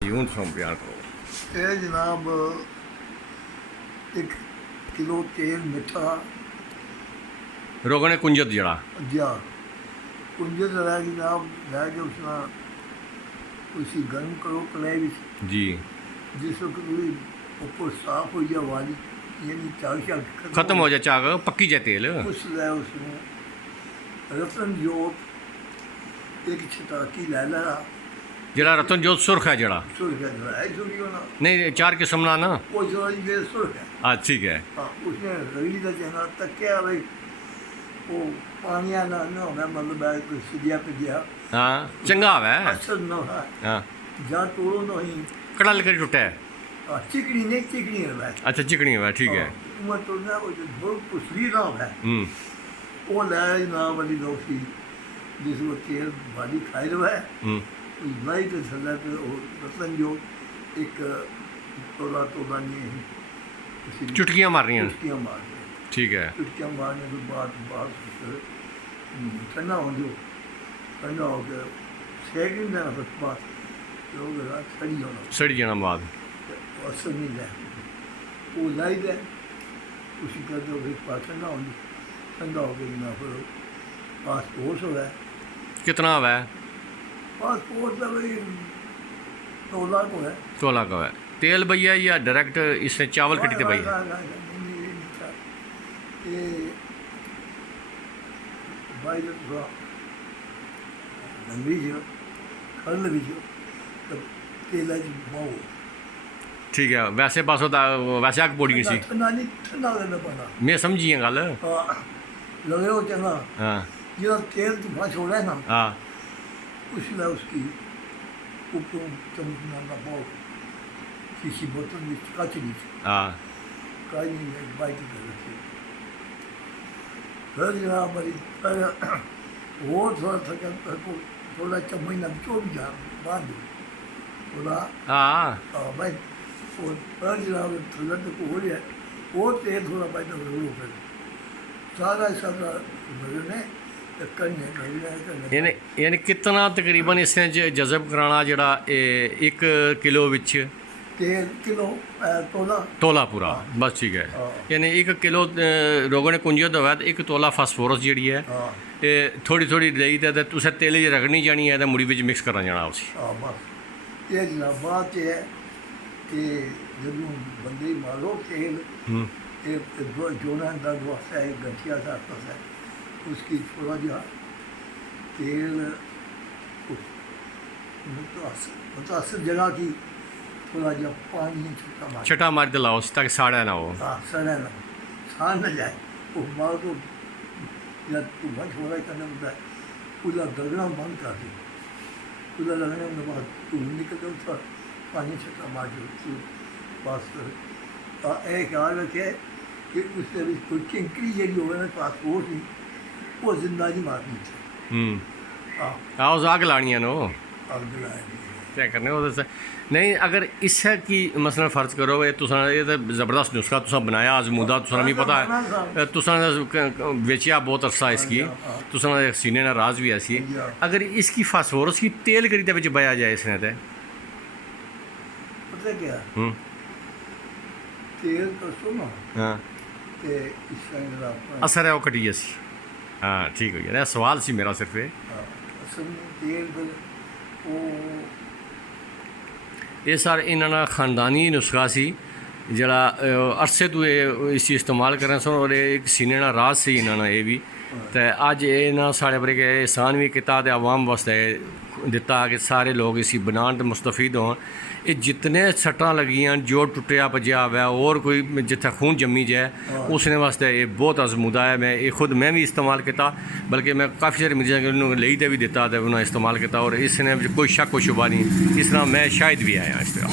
यूं तुम प्यार करो। ये जनाब 1 किलो तेल मिठा रोगने कुंजत जड़ा जा कुंजत रहा जनाब लै के उसना उसी गर्म करो कढ़ाई में। जी जिस वक्त पूरी ऊपर साफ हो जाए वाली यानी चाक शाक खत्म हो जाए चाक पक्की जाए तेल उस लै उसमें रतन जोत एक छटाकी लै ला जड़ा रतन जोत सुर्ख है जड़ा सुर्ख है जरा है सुर्ख होना नहीं 4 किस्म ना ना वो जरा ये सुर्ख है। हाँ ठीक है। हाँ उसने रगड़ी का कहना तक क्या भाई वो पानी ना ना होना मतलब है कोई सीधिया पे गया हाँ चंगा है असर न है हाँ जा तोड़ो नहीं कड़ा लेकर टूटा है। चिकनी नहीं चिकनी है भाई अच्छा चिकनी है ठीक है। मैं तो ना वो जो बहुत कुसली ना है वो ले ना वाली दोस्ती जिस वो तेल भाजी खाई रहा है लाई तो थल्ला पे रतन जो एक तोला तोला नहीं है चुटकियाँ मार रही हैं चुटकियाँ मार रही हैं ठीक है। चुटकियाँ मारने के बाद ठंडा हो जो ठंडा हो गया सेक नहीं देना बस बात लोग सड़ी जाना बाद असर नहीं दे वो लाई दे उसी कर दो फिर पास ठंडा हो ठंडा हो गया ना फिर पासपोर्ट हो गया कितना हुआ है पासपोर्ट का भाई 16 को है 16 का है। तेल भैया या डायरेक्ट इसमें चावल कटी थे भैया ये भाई जो थोड़ा लंबी जो खल भी जो तब तेल बहु ठीक है। वैसे बस होता वैसे आग पोड़ी सी ठंडा नहीं ठंडा करना पड़ा मैं समझी है गल लगे हो चंगा हाँ जो तेल तूफा छोड़ा है ना हाँ उसमें उसकी ऊपर चमकना बहुत किसी बोतल में काच नहीं थी हाँ काच नहीं बाइक कर रही फिर जनाब भाई फिर वो थोड़ा थका थोड़ा महीना चो भी जा बांध दो थोड़ा हाँ भाई और फिर जनाब थोड़ा तो हो गया वो तेल थोड़ा भाई तो रोक कर सारा भरने यानी कितना तकरीबन इसने जज़ब कराना जड़ा 1 किलो विच तेल किलो तोला पूरा बस ठीक है। यानी 1 किलो रोगने कुंजत होवे तो 1 तोला फास्फोरस जी है थोड़ी थोड़ी लई तो तुसें तेल च रगड़नी जानी है तो मुड़ी विच मिक्स करना जाना उसी बस ये जनाब बात है कि जब बंदे मारो तेल जोना दर्द वास्ता है गठिया सा है उसकी थोड़ा जो तेल मुतासर जगह की थोड़ा जब पानी छटा मार दिलाओ ताकि साड़ा ना हो। हाँ सड़ा ना साड़ ना जाए वो मार तो या तुम्हें थोड़ा करना पड़ता है पूरा गलना बंद कर दी पूरा लगने के बाद तुम निकल दो थोड़ा पानी छटा मार दो पास कर एक याद रखे कि उससे भी कोई किंकरी जड़ी होगा ना पासपोर्ट नहीं वो जिंदा नहीं मारनी चाहिए आओ आग लानी है नो आग जलाएंगे क्या करने वो से नहीं अगर इससे की मसलन फ़र्ज करो ये तुसा ये तो ज़बरदस्त नुस्खा तुसा बनाया आजमूदा तुसा भी पता है तुसा बेचिया बहुत अरसा इसकी तुसा सीने ना राज भी ऐसी अगर इसकी फास्फोरस की तेल करी ते बया जाए इसने ते पता क्या तेल तो सुनो हाँ असर है वो कटी जैसी हाँ ठीक हो गया सवाल सी मेरा सिर्फ ये सारे इन्होंने खानदानी नुस्खा सी जरा अरसे तो इसी इस्तेमाल करें सन और एक सीने ना राज सी इन्होंने ये भी तो अज ये ना साढ़े पर एहसान भी किया तो आवाम वास्ते दिता कि सारे लोग इसी बनान तो मुस्तफीद हों। ये जितने सट्टां लगियां जो टुटिया भजया हुआ और कोई जिथे खून जमी जाए उसने वास्ते ये बहुत आजमूदा है। मैं ये खुद मैं भी इस्तेमाल किया बल्कि मैं काफ़ी सारे मरीजों ले भी दिता तो उन्होंने इस्तेमाल किया और इसने कोई शक व शुबा नहीं इस तरह मैं शायद भी आया इस तरह।